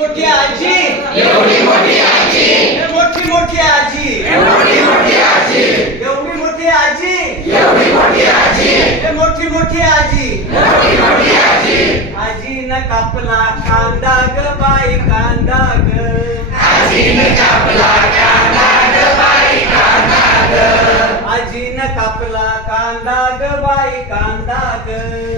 मोठी आजी. एवढी मोठी आजी. मोठी मोठी आजी. एवढी मोठी आजी. एवढी मोठी आजी. एवढी मोठी आजी. मोठी मोठी आजी. मोठी मोठी आजी. आजीनं कापला कांदा ग बाई कांदा ग. आजीनं कापला कांदा ग बाई कांदा ग. आजीनं कापला कांदा ग बाई कांदा ग.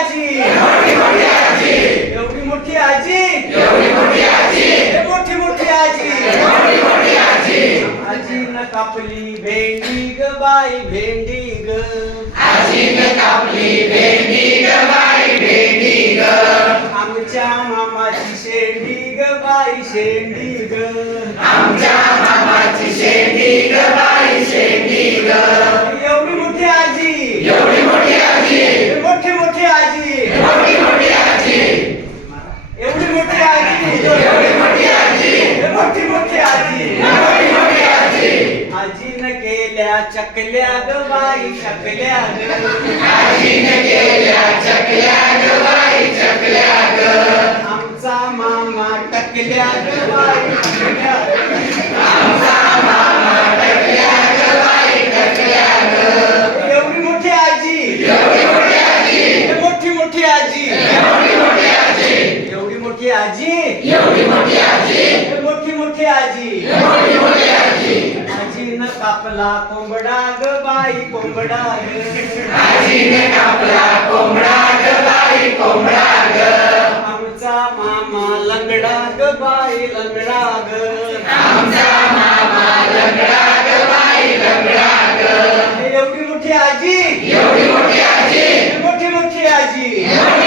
आजी. मोठी मोठी आजी एवढी मोठी आजी. एवढी मोठी आजी मोठी मोठी आजी. मोठी मोठी आजी आजीनं कापली भेंडी ग बाई भेंडी ग आजीनं कापली भेंडी ग बाई भेंडी ग. आमच्या मामाची शेंडी ग बाई शेंडी ग. आमच्या मामाची शेंडी ग बाई शेंडी ग. गेल्या चकल्या ग बाई शकल्या आजीनं केल्या चकल्या ग बाई चकल्या ग. आमचा मामा टकल्या ग बाई टकल्या ग. बाई टकल्या ग एवढी मोठी आजी. एवढी मोठी आजी मोठी मोठी आजी. एवढी मोठी आजी. एवढी मोठी आजी एवढी मोठी आजी मोठी मोठी आजी. कापला कोंबडा ग बाई कोंबडा आजीने कापला कोंबडा ग बाई कोंबडा ग आमचा मामा लंगडा ग बाई लंगडा ग आमचा मामा लंगडा ग बाई लंगडा ग एवढी मोठी आजी. एवढी मोठी आजी. मोठी मोठी आजी.